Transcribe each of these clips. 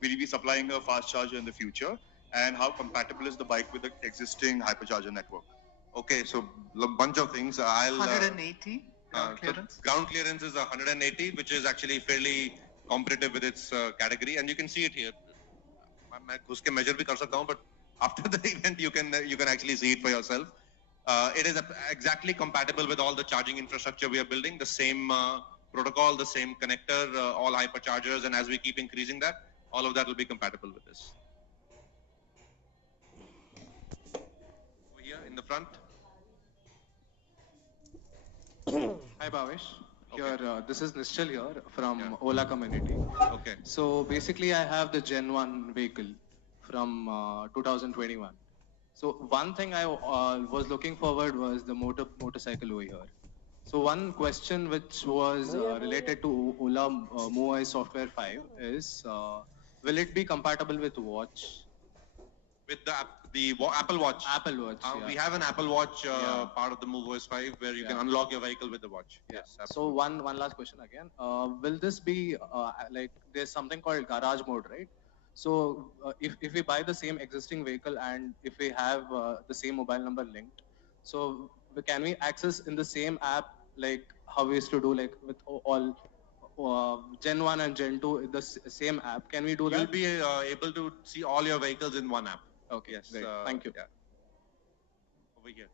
Will you be supplying a fast charger in the future? And how compatible is the bike with the existing hypercharger network? Okay, so a bunch of things. 180 ground clearance? So ground clearance is 180, which is actually fairly competitive with its category, and you can see it here. मैं घुस के measure भी कर सकता हूँ, but after the event you can actually see it for yourself. It is exactly compatible with all the charging infrastructure we are building, the same protocol, the same connector, all hyperchargers, and as we keep increasing that, all of that will be compatible with this. Over here in the front. Hi Bhavesh. Here, this is Nischal here from Ola community. Okay. So basically I have the Gen 1 vehicle from 2021. So one thing I was looking forward was the motorcycle over here. So one question which was related to Ola MooIce Software 5 is, will it be compatible with watch? With the Apple Watch. Apple Watch. We have an Apple Watch part of the MooOS 5 where you can unlock your vehicle with the watch. Yeah. Yes. So one last question again. Will this be like there's something called garage mode, right? So if we buy the same existing vehicle and if we have the same mobile number linked, so can we access in the same app like how we used to do like with all Gen 1 and Gen 2 the same app? Can we do that? You'll be able to see all your vehicles in one app. Okay. Yes. Great. Thank you. Yeah. Over here.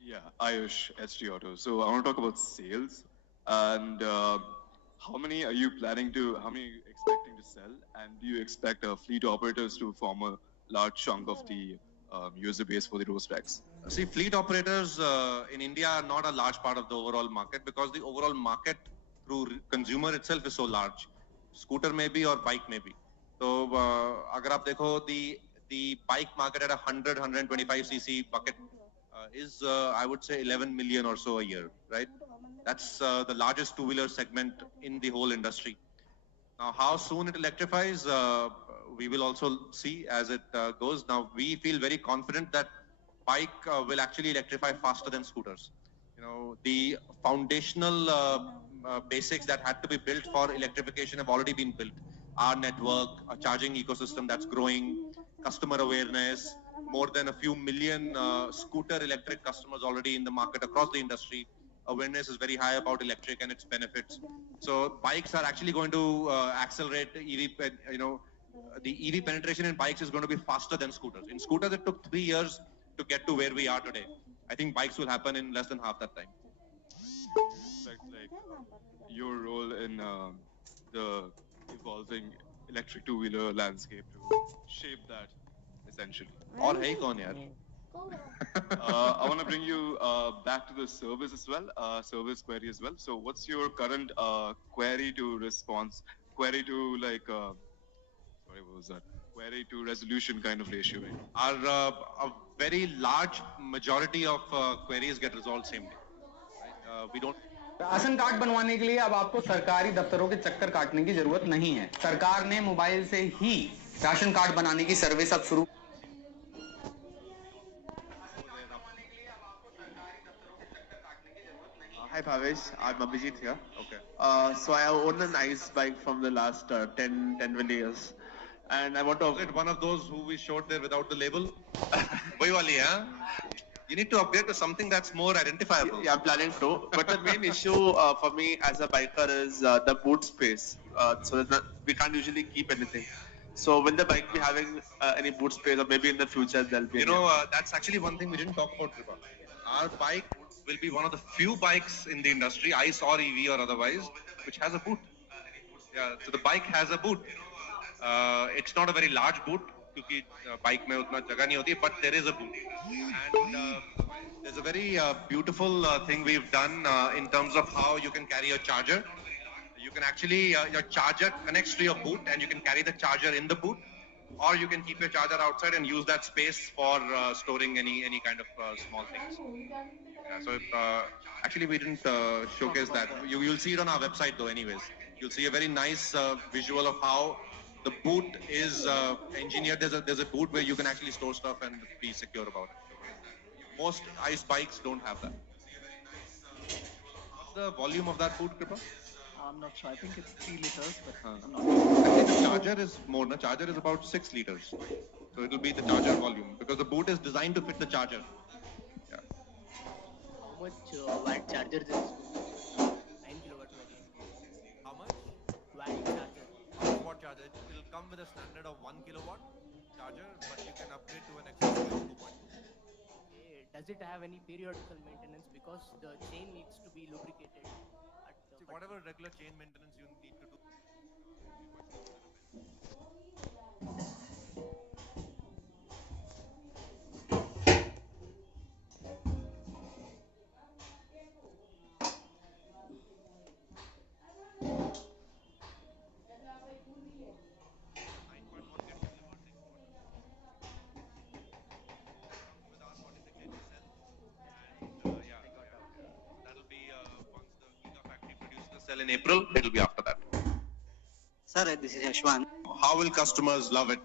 Yeah, Ayush, SG Auto. So I want to talk about sales and how many are you expecting to sell, and do you expect fleet operators to form a large chunk of the user base for the road specs? See, fleet operators in India are not a large part of the overall market because the overall market through consumer itself is so large. Scooter maybe or bike maybe. So, agar aap dekho, the bike market at 125cc bucket is, I would say, 11 million or so a year, right? That's the largest two-wheeler segment in the whole industry. Now, how soon it electrifies, we will also see as it goes. Now, we feel very confident that bike will actually electrify faster than scooters. You know, the foundational basics that had to be built for electrification have already been built. Our network, a charging ecosystem that's growing, customer awareness, more than a few million scooter electric customers already in the market across the industry. Awareness is very high about electric and its benefits. So bikes are actually going to accelerate EV, the EV penetration in bikes is going to be faster than scooters. In scooters, it took 3 years to get to where we are today. I think bikes will happen in less than half that time. Like your role in the evolving electric two-wheeler landscape to shape that, essentially. और है ही कौन यार? I want to bring you back to the service as well, service query as well. So what's your current query to response, query to like, sorry, what was that? Query to resolution kind of ratio, right? Our a very large majority of queries get resolved same day. Right? We don't. Ration card बनवाने के लिए अब आपको सरकारी दफ्तरों के चक्कर काटने की जरूरत नहीं है। सरकार ने मोबाइल से ही राशन कार्ड बनाने की सर्विस अब शुरू। Hi Bhavesh, I'm Abhijit here. Okay. So I own an ICE bike from the last 10-20 years. And I want to... Is it one of those who we showed there without the label? Wahi wali, huh? You need to upgrade to something that's more identifiable. Yeah, I'm planning to. But the main issue for me as a biker is the boot space. So we can't usually keep anything. So will the bike be having any boot space, or maybe in the future there'll be... That's actually one thing we didn't talk about, Kripa. Our bike will be one of the few bikes in the industry, ICE or EV or otherwise, which has a boot. Yeah, so the bike has a boot. It's not a very large boot, because bike mein utna jagah nahi hoti, but there is a boot. And there's a very beautiful thing we've done in terms of how you can carry your charger. You can actually, your charger connects to your boot and you can carry the charger in the boot, or you can keep your charger outside and use that space for storing any kind of small things. Yeah, so actually we didn't showcase that. You'll see it on our website though anyways. You'll see a very nice visual of how the boot is engineered. There's a boot where you can actually store stuff and be secure about it. Most ICE bikes don't have that. What's the volume of that boot, Kripa? I'm not sure. I think it's 3 liters, but I'm not I sure. think the charger is more. The charger is about 6 liters. So it'll be the charger volume because the boot is designed to fit the charger. Yeah. How much watt charger this is? 9 kilowatt variant. How much? Watt charger. Watt charger. It will come with a standard of 1 kilowatt charger, but you can upgrade to an extra 2.0. Does it have any periodical maintenance because the chain needs to be lubricated at the See, whatever regular chain maintenance you need to do. Cell in April, it'll be after that. Sir, this is Yashwan. How will customers love it?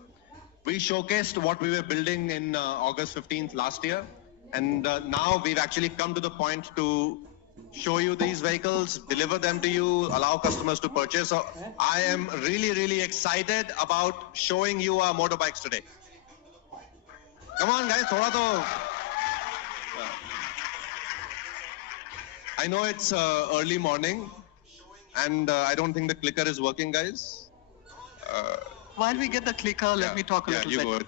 We showcased what we were building in August 15th last year, and now we've actually come to the point to show you these vehicles, deliver them to you, allow customers to purchase. So I am really excited about showing you our motorbikes today. Come on guys, thoda to. I know it's early morning, and I don't think the clicker is working, guys. While we get the clicker, let me talk a little you bit. go ahead.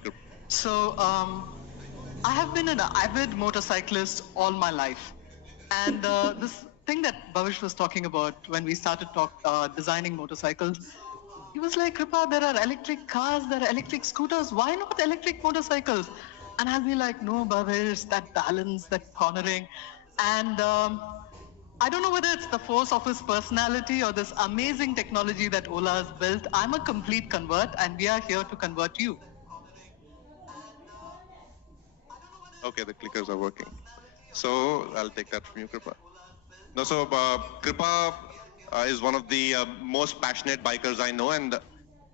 So, I have been an avid motorcyclist all my life. And this thing that Bhavish was talking about when we started designing motorcycles, he was like, Kripa, there are electric cars, there are electric scooters, why not electric motorcycles? And I'll be like, no, Bhavish, that balance, that cornering. And I don't know whether it's the force of his personality or this amazing technology that Ola has built. I'm a complete convert, and we are here to convert you. Okay, the clickers are working. So I'll take that from you, Kripa. No, so Kripa is one of the most passionate bikers I know, and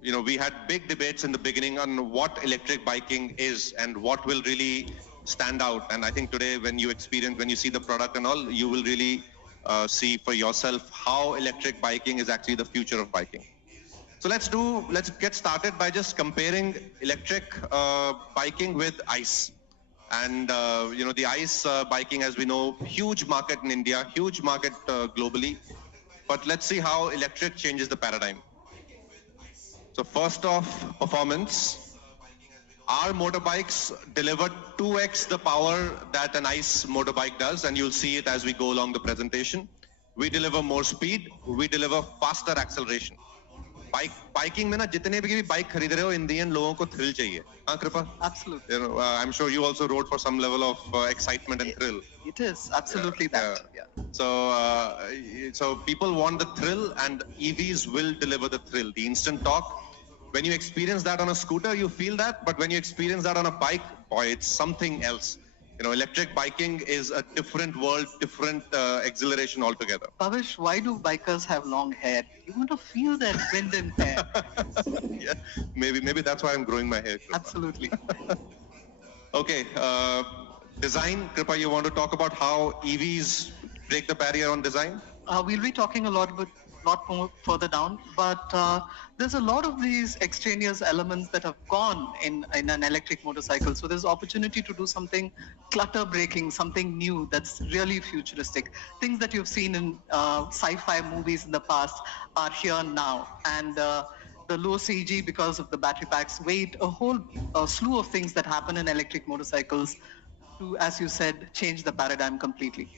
you know we had big debates in the beginning on what electric biking is and what will really stand out. And I think today, when you see the product and all, you will really see for yourself how electric biking is actually the future of biking. So let's get started by just comparing electric biking with ICE. And you know, the ICE biking, as we know, huge market in India, huge market globally. But let's see how electric changes the paradigm. So first off, performance. Our motorbikes deliver 2x the power that an ICE motorbike does, and you'll see it as we go along the presentation. We deliver more speed, we deliver faster acceleration. Biking में ना जितने भी bike खरीद रहे हो, in the end लोगों को thrill चाहिए. हाँ Kripa? Absolutely. You know, I'm sure you also rode for some level of excitement and thrill. It is absolutely that. Yeah. So people want the thrill, and EVs will deliver the thrill, the instant torque. When you experience that on a scooter, you feel that, but when you experience that on a bike, boy, it's something else. You know, electric biking is a different world, different exhilaration altogether. Bhavish, why do bikers have long hair? You want to feel that wind in hair. Yeah, maybe that's why I'm growing my hair. Absolutely. Okay, design. Kripa, you want to talk about how EVs break the barrier on design? We'll be talking a lot more further down, but there's a lot of these extraneous elements that have gone in an electric motorcycle. So there's opportunity to do something clutter breaking, something new that's really futuristic. Things that you've seen in sci-fi movies in the past are here now. And the low CG because of the battery packs weight, a whole slew of things that happen in electric motorcycles to, as you said, change the paradigm completely.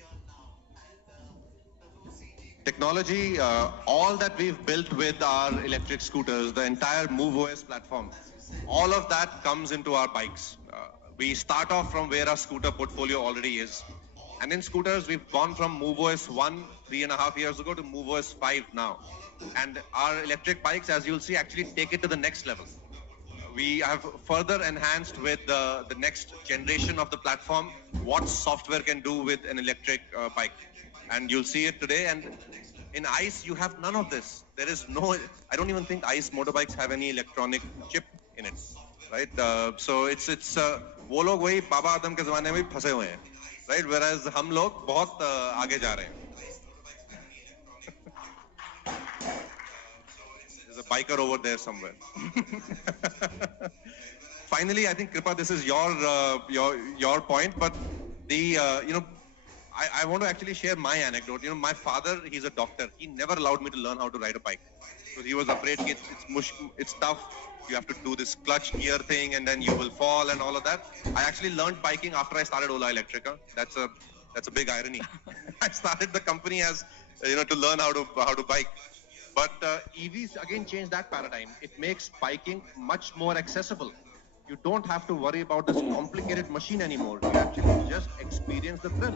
Technology, all that we've built with our electric scooters, the entire MoveOS platform, all of that comes into our bikes. We start off from where our scooter portfolio already is. And in scooters, we've gone from MoveOS 1 3.5 years ago to MoveOS 5 now. And our electric bikes, as you'll see, actually take it to the next level. We have further enhanced with the next generation of the platform what software can do with an electric bike. And you'll see it today. And in ICE, you have none of this. There is no, I don't even think ICE motorbikes have any electronic chip in it, right? So it's वो लोग वही बाबा आदम के ज़माने में फंसे हुए हैं, right? Whereas हम लोग बहुत आगे जा रहे हैं. There's a biker over there somewhere. Finally, I think Kripa, this is your point, but the I want to actually share my anecdote. My father, he's a doctor. He never allowed me to learn how to ride a bike because he was afraid it's tough. You have to do this clutch gear thing, and then you will fall and all of that. I actually learned biking after I started Ola Electrica. That's a big irony. I started the company as to learn how to bike. But EVs again change that paradigm. It makes biking much more accessible. You don't have to worry about this complicated machine anymore. You actually just experience the thrill.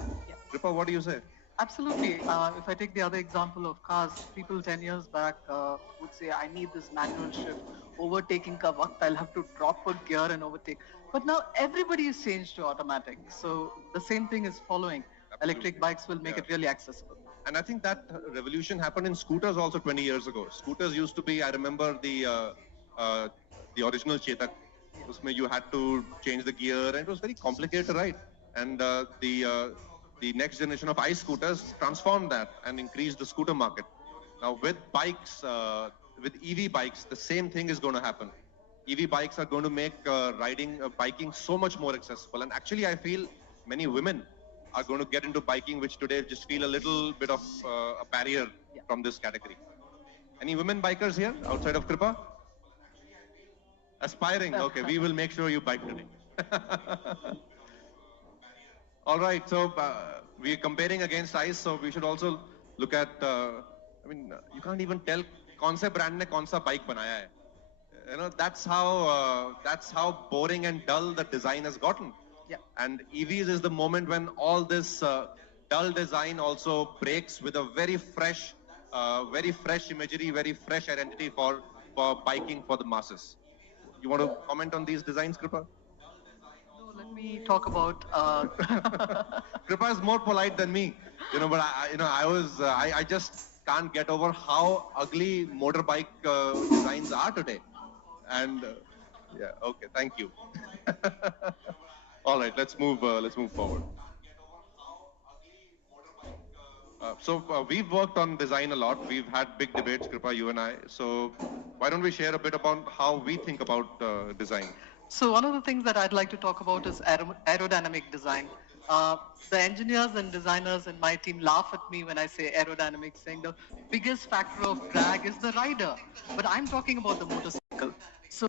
Kripa, what do you say? Absolutely. If I take the other example of cars, people 10 years back would say, I need this manual shift. Overtaking ka waqt, I'll have to drop a gear and overtake. But now everybody is changed to automatic. So the same thing is following. Absolutely. Electric bikes will make it really accessible. And I think that revolution happened in scooters also 20 years ago. Scooters used to be, I remember the original Chetak. Usme you had to change the gear and it was very complicated to ride. And the next generation of ice scooters transformed that and increased the scooter market. Now with bikes, with EV bikes, the same thing is going to happen. EV bikes are going to make biking so much more accessible. And actually I feel many women are going to get into biking, which today just feel a little bit of a barrier from this category. Any women bikers here outside of Kripa? Aspiring. Okay, we will make sure you bike today. All right, so we're comparing against ICE, so we should also look at, you can't even tell kaun se brand ne kaun sa bike banaya hai. That's how boring and dull the design has gotten. Yeah. And EVs is the moment when all this dull design also breaks with a very fresh imagery, very fresh identity for biking for the masses. You want to comment on these designs, Kripa? No, let me talk about. Kripa is more polite than me, but I just can't get over how ugly motorbike designs are today. And okay, thank you. All right, let's move forward. So we've worked on design a lot. We've had big debates, Kripa, you and I. So why don't we share a bit about how we think about design? So one of the things that I'd like to talk about is aerodynamic design. The engineers and designers in my team laugh at me when I say aerodynamics, saying the biggest factor of drag is the rider. But I'm talking about the motorcycle. So